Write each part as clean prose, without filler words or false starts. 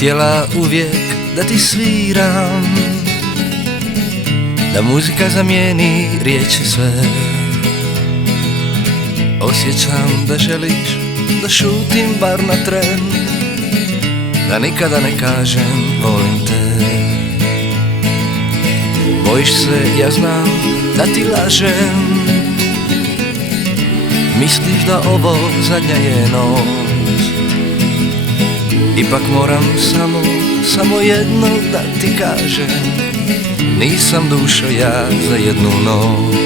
Htjela uvijek da ti sviram, da muzika zamijeni riječi sve. Osjećam da želiš da šutim bar na tren, da nikada ne kažem volim te. Bojiš se, ja znam da ti lažem, misliš da ovo zadnja je noć. Ipak moram samo jedno da ti kažem, nisam dušo ja za jednu noć.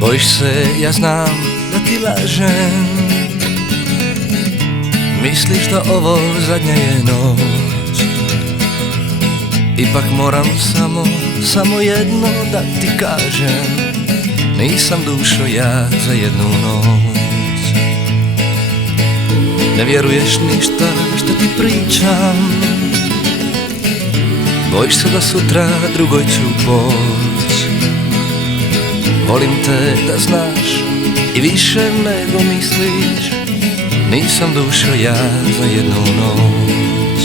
Bojiš se, ja znam da ti lažem, misliš da ovo zadnja je noć. Ipak moram samo jedno da ti kažem, nisam dušo ja za jednu noć. Ne vjeruješ ništa što ti pričam, bojiš se da sutra drugoj ću poć. Volim te da znaš i više nego misliš, nisam dušo ja za jednu noć.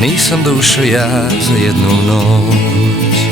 Nisam dušo ja za jednu noć.